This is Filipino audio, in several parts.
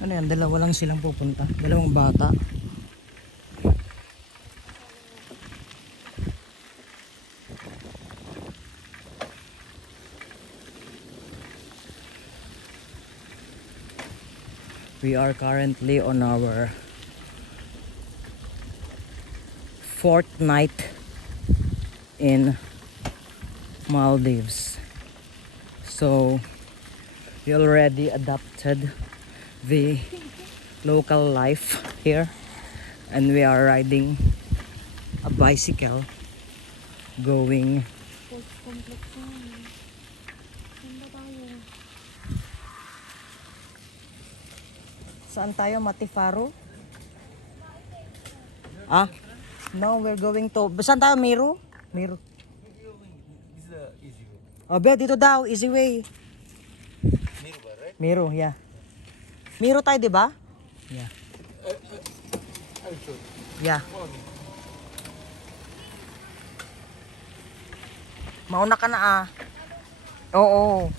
Ano yan, dalawa lang silang pupunta. Dalawang bata. We are currently on our fourth night in Maldives. So we already adapted the local life here, and we are riding a bicycle going saan tayo? Matifaro? Ah? No, we're going to... Saan tayo? Meru? Meru. Oh, be, dito daw. Easy way. Meru, yeah. Meru tayo, di ba? Yeah. Yeah. Mauna ka na ah. Oo.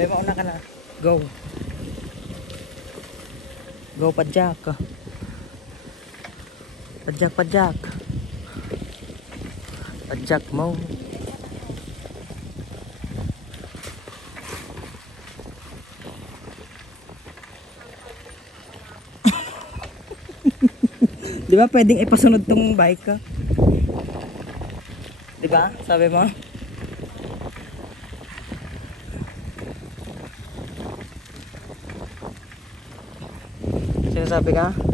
Be, mauna ka na. Go. Go, padjak. Padjak, padjak. Padjak mo. Di ba pwedeng ipasunod tong bike ka? Di ba? Sabi mo? Sinasabi ka?